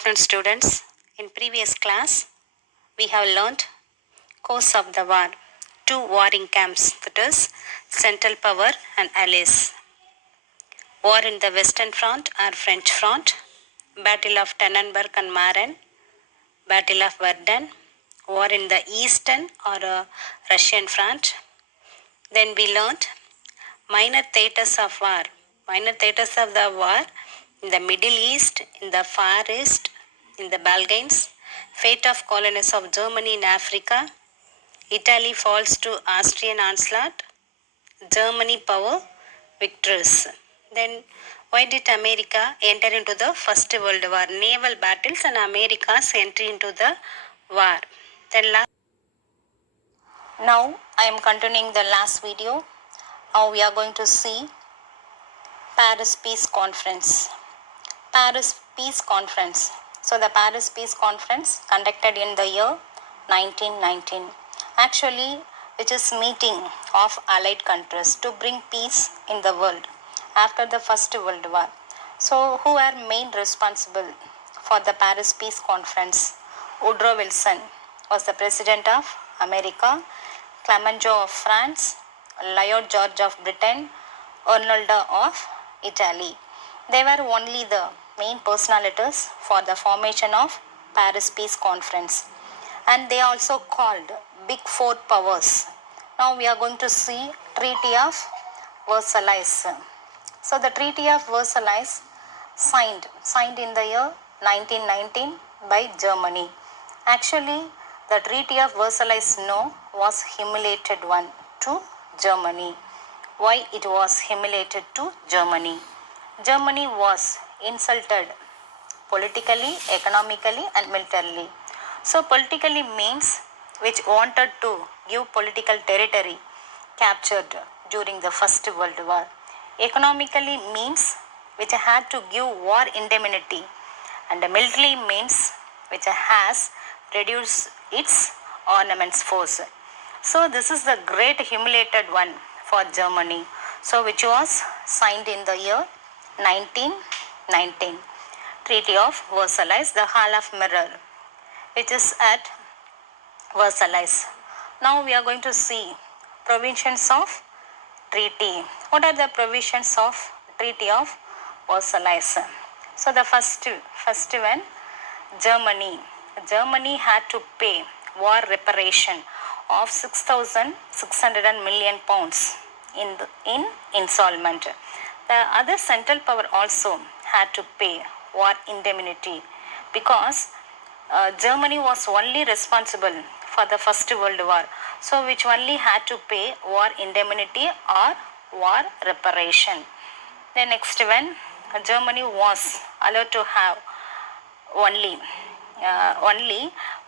afternoon, students. In previous class, we have learnt course of the war, two warring camps, that is, Central Power and Allies. War in the Western Front or French Front, Battle of Tannenberg and Marne, Battle of Verdun, war in the Eastern or Russian Front. Then we learnt minor theatres of war. Minor theatres of the war in the Middle East, in the Far East, in the Balkans, fate of colonies of Germany in Africa, Italy falls to Austrian onslaught, Germany power victors. Then why did America enter into the First World War? Naval battles and America's entry into the war. Then now I am continuing the last video. Now we are going to see Paris Peace Conference. Paris Peace Conference. So the Paris Peace Conference conducted in the year 1919. Actually, which is meeting of allied countries to bring peace in the world after the First World War. So who are main responsible for the Paris Peace Conference? Woodrow Wilson was the President of America, Clemenceau of France, Lloyd George of Britain, Arnoldo of Italy. They were only the main personalities for the formation of Paris Peace Conference, and they also called Big Four Powers. Now we are going to see Treaty of Versailles. So the Treaty of Versailles signed in the year 1919 by Germany. Actually, the Treaty of Versailles was humiliated one to Germany. Why it was humiliated to Germany? Germany was insulted politically, economically and militarily. So politically means which wanted to give political territory captured during the First World War. Economically means which had to give war indemnity, and militarily means which has reduced its armaments force. So this is the great humiliated one for Germany. So which was signed in the year 1919. Treaty of Versailles, the Hall of Mirror, which is at Versailles. Now we are going to see provisions of treaty. What are the provisions of Treaty of Versailles? So the first one, Germany had to pay war reparation of 6,600 million pounds in installment. The other Central Power also had to pay war indemnity because Germany was only responsible for the First World War, so which only had to pay war indemnity or war reparation. The next one, Germany was allowed to have only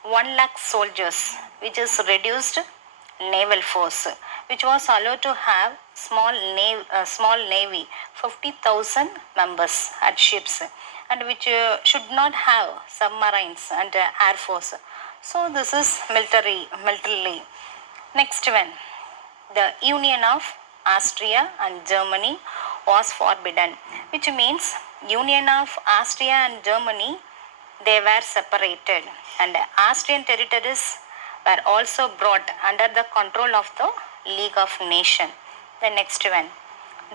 1 lakh soldiers, which is reduced naval force, which was allowed to have small navy, 50,000 members at ships, and which should not have submarines and air force. So this is militarily. Next one, the union of Austria and Germany was forbidden, which means union of Austria and Germany, they were separated, and Austrian territories were also brought under the control of the League of Nations. The next one,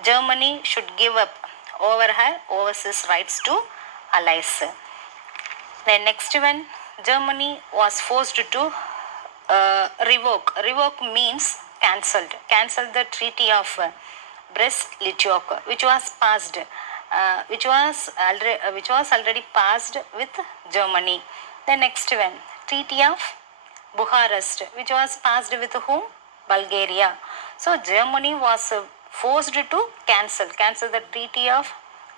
Germany should give up over her overseas rights to allies. The next one, Germany was forced to revoke. Revoke means cancelled. Cancelled the Treaty of Brest-Litovsk, which was passed, which was already passed with Germany. The next one, Treaty of Bucharest, which was passed with whom? Bulgaria. So Germany was forced to cancel the Treaty of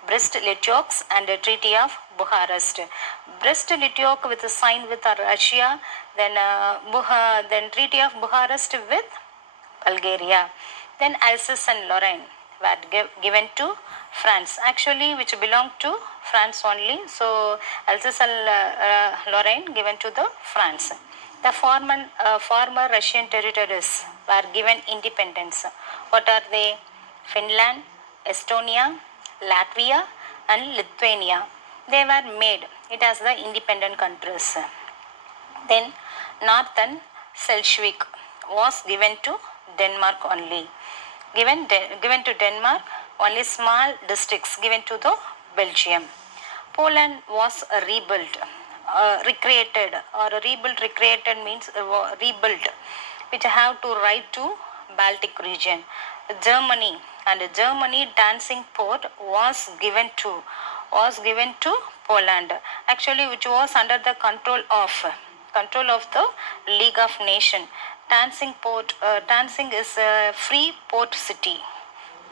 Brest-Litovsk and the Treaty of Bucharest. Brest-Litovsk with a sign with Russia, then Treaty of Bucharest with Bulgaria. Then Alsace and Lorraine were given to France, actually which belonged to France only. So Alsace and Lorraine given to the France. The former Russian territories were given independence. What are they? Finland, Estonia, Latvia and Lithuania. They were made It has the independent countries. Then Northern Schleswig was given to Denmark only. Given to Denmark, only small districts given to the Belgium. Poland was rebuilt, recreated, or rebuilt, recreated means rebuilt, which have to right to Baltic region. Germany and Germany dancing port was given to Poland, actually, which was under the control of the League of Nations. Dancing is a free port city.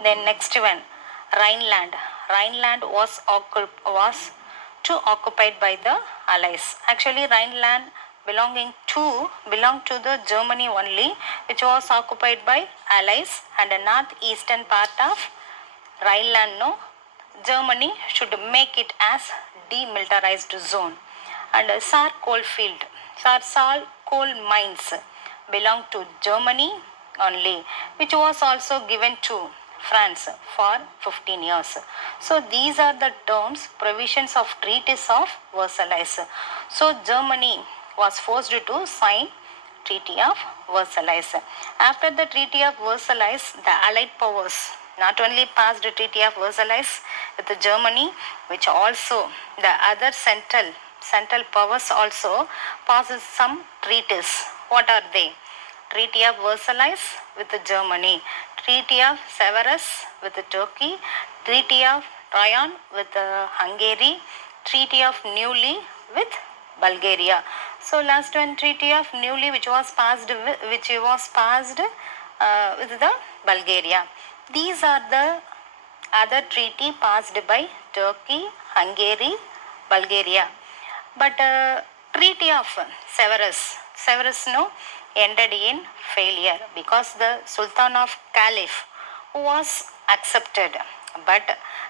Then next one, Rhineland. Rhineland was too occupied by the Allies. Actually, Rhineland belonged to the Germany only, which was occupied by Allies, and the northeastern part of Rhineland, no, Germany should make it as demilitarized zone. And Saar coal mines belong to Germany only, which was also given to France for 15 years. So these are the terms, provisions of treaties of Versailles. So Germany was forced to sign Treaty of Versailles. After the Treaty of Versailles, the Allied powers not only passed the Treaty of Versailles with Germany, which also the other central powers also passes some treaties. What are they? Treaty of Versailles with Germany, Treaty of Severus with Turkey, Treaty of Tryon with Hungary, Treaty of Neuilly with Bulgaria. So last one, Treaty of Neuilly, which was passed with the Bulgaria. These are the other treaty passed by Turkey, Hungary, Bulgaria. But Treaty of Severus no, ended in failure because the Sultan of Caliph was accepted, but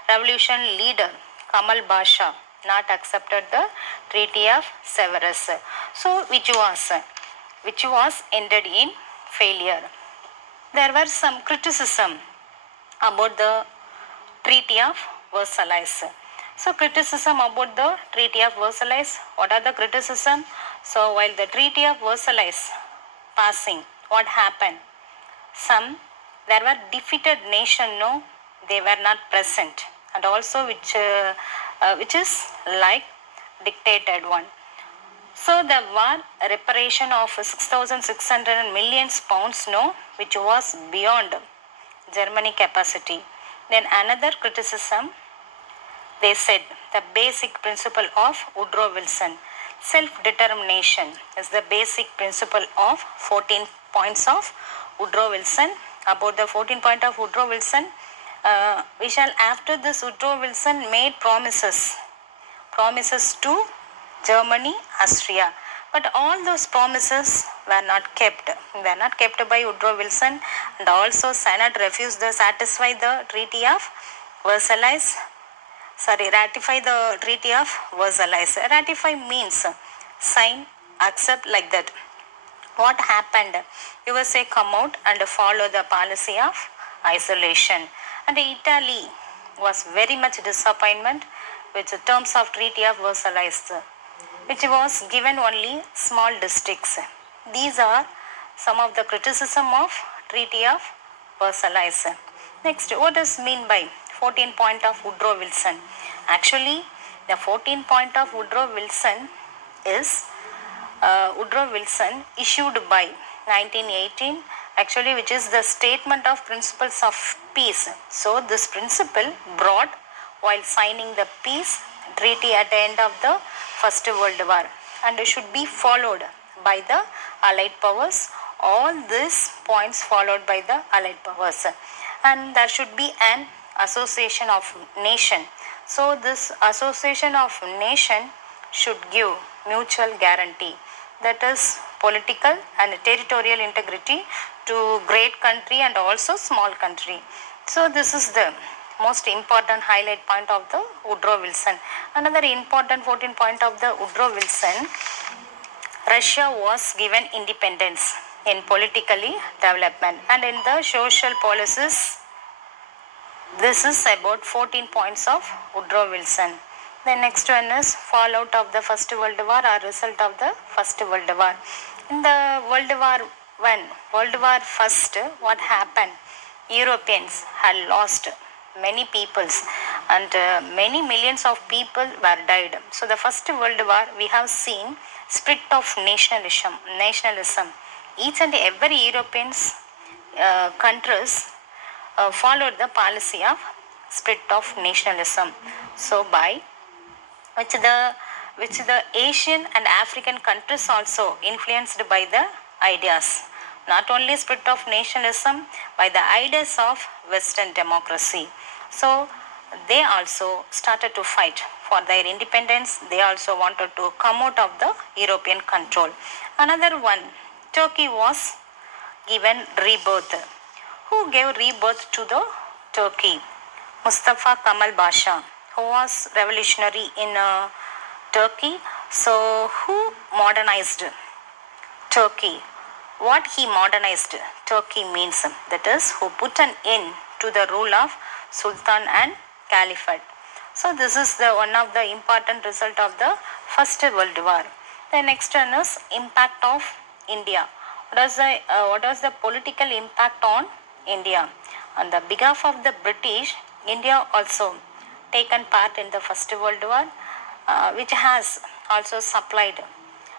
revolution leader Kamal Basha not accepted the Treaty of Severus. So which was ended in failure. There were some criticism about the Treaty of Versailles. So criticism about the Treaty of Versailles. What are the criticism? So while the Treaty of Versailles passing, what happened? There were defeated nation, no, they were not present, and also which is like dictated one. So the war reparation of 6,600 million pounds, no, which was beyond Germany capacity. Then another criticism, they said the basic principle of Woodrow Wilson, self-determination, is the basic principle of 14 points of Woodrow Wilson. About the 14 point of Woodrow Wilson, we shall after this Woodrow Wilson made promises to Germany, Austria. But all those promises were not kept. By Woodrow Wilson, and also Senate refused to satisfy the Treaty of Versailles. Ratify the Treaty of Versailles. Ratify means sign, accept, like that. What happened? USA come out and follow the policy of isolation. And Italy was very much disappointment with the terms of Treaty of Versailles, which was given only small districts. These are some of the criticism of Treaty of Versailles. Next, what does mean by 14 point of Woodrow Wilson? Actually, the 14 point of Woodrow Wilson is Woodrow Wilson issued by 1918, actually, which is the statement of principles of peace. So this principle brought while signing the peace treaty at the end of the First World War, and should be followed by the Allied powers. All these points followed by the Allied powers, and there should be an association of nation. So this association of nation should give mutual guarantee, that is political and territorial integrity to great country and also small country. So this is the most important highlight point of the Woodrow Wilson. Another important 14 point of the Woodrow Wilson, Russia was given independence in politically development and in the social policies. This is about 14 points of Woodrow Wilson. The next one is fallout of the First World War or result of the First World War. In the World War One, World War First, what happened? Europeans had lost many peoples and many millions of people were died. So the First World War, we have seen split of nationalism. Each and every Europeans countries followed the policy of split of nationalism. So by which the Asian and African countries also influenced by the ideas. Not only split of nationalism, by the ideas of Western democracy. So they also started to fight for their independence. They also wanted to come out of the European control. Another one, Turkey was given rebirth. Who gave rebirth to the Turkey? Mustafa Kemal Pasha, who was revolutionary in Turkey. So, who modernized Turkey? What he modernized Turkey means, that is, who put an end to the rule of Sultan and Caliphate. So, this is the one of the important result of the First World War. The next one is impact of India. What was the political impact on India? On the behalf of the British, India also taken part in the First World War, which has also supplied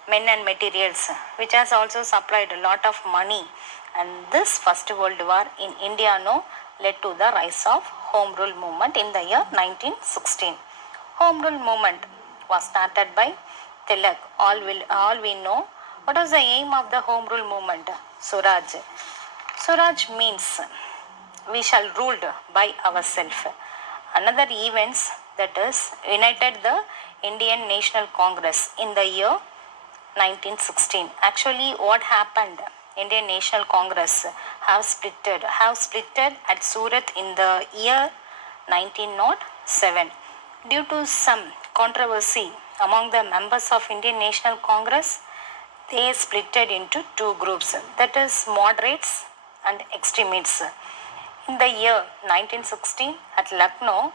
men and materials, which has also supplied a lot of money. And this First World War in India led to the rise of Home Rule movement in the year 1916. Home Rule movement was started by Tilak. All we know. What was the aim of the Home Rule movement? Swaraj. Swaraj means we shall ruled by ourselves. Another events, that is united the Indian National Congress in the year 1916. Actually, what happened? Indian National Congress have splitted at Surat in the year 1907 due to some controversy among the members of Indian National Congress. They splitted into two groups, that is moderates and extremists. In the year 1916 at Lucknow,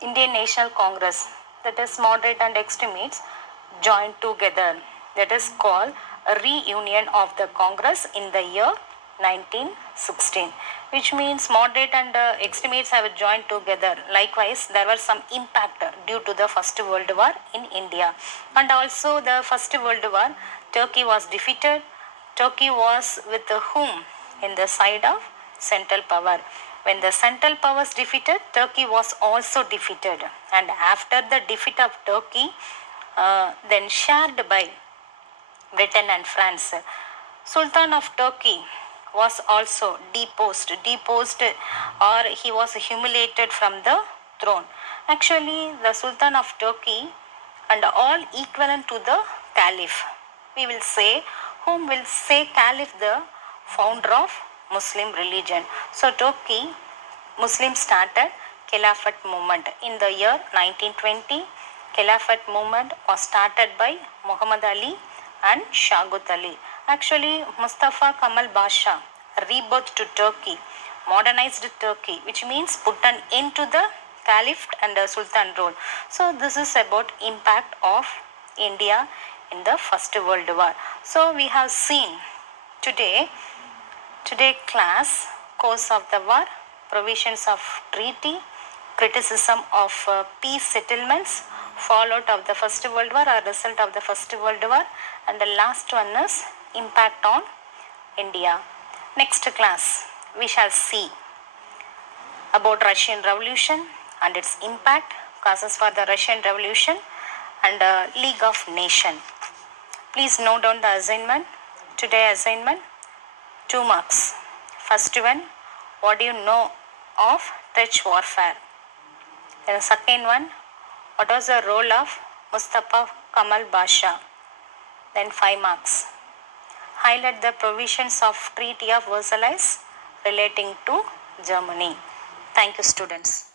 Indian National Congress, that is moderate and extremists, joined together. That is called a reunion of the Congress in the year 1916, which means moderate and extremists have joined together. Likewise, there was some impact due to the First World War in India. And also the First World War, Turkey was defeated. Turkey was with whom? In the side of Central Power. When the Central Powers defeated, Turkey was also defeated. And after the defeat of Turkey, then shared by Britain and France, Sultan of Turkey was also deposed or he was humiliated from the throne. Actually, the Sultan of Turkey and all equivalent to the Caliph. We will say, whom will say Caliph, the founder of Muslim religion. So Turkey, Muslims started Caliphate movement in the year 1920. Caliphate movement was started by Muhammad Ali and Shaukat Ali. Actually, Mustafa Kemal Pasha rebirth to Turkey, modernized Turkey, which means put an end to the Caliph and the Sultan rule. So this is about impact of India in the First World War. So we have seen today class, course of the war, provisions of treaty, criticism of peace settlements, fallout of the First World War or result of the First World War, and the last one is impact on India. Next class, we shall see about Russian Revolution and its impact, causes for the Russian Revolution, and League of Nations. Please note down the assignment. Today assignment, 2 marks. First one, what do you know of trench warfare? Then the second one, what was the role of Mustafa Kemal Pasha? Then 5 marks. Highlight the provisions of Treaty of Versailles relating to Germany. Thank you, students.